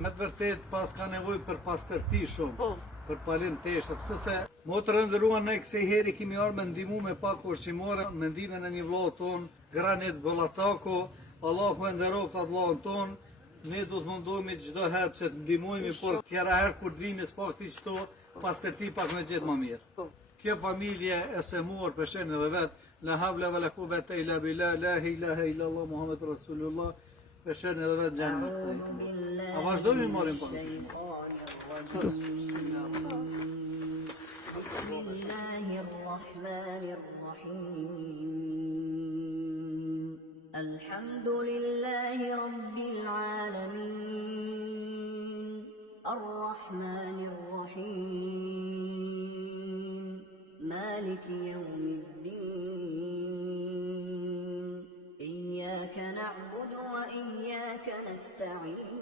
Me të vërtet pas ka nevojë për pastërti shumë, për palim teshta, pse se motrë ndëruan ne kësej heri kimi arë me ndimu me pak ushqimore, me ndimin e një vllohë ton, Granit Bollacako, Allahu e nderoft atë vllahën ton, ne do të mundohemi çdo herë që të ndihmojmë, por tjera herë kur të vimi s'pak ti çto, pastërti pak me gjithë më mirë. Kjo familje e semur për shenë edhe vetë, la havla wa la quwwata illa billah, la ilaha illa Allah Muhammed Rasulullah, për shenë edhe vetë gjenë. A vazhdojmë i marim pa? Bismillahirrahmanirrahim. Alhamdulillahi rabbil alamin. Arrahmanirrahim. Maliki yawmiddin. إياك نعبد وإياك نستعين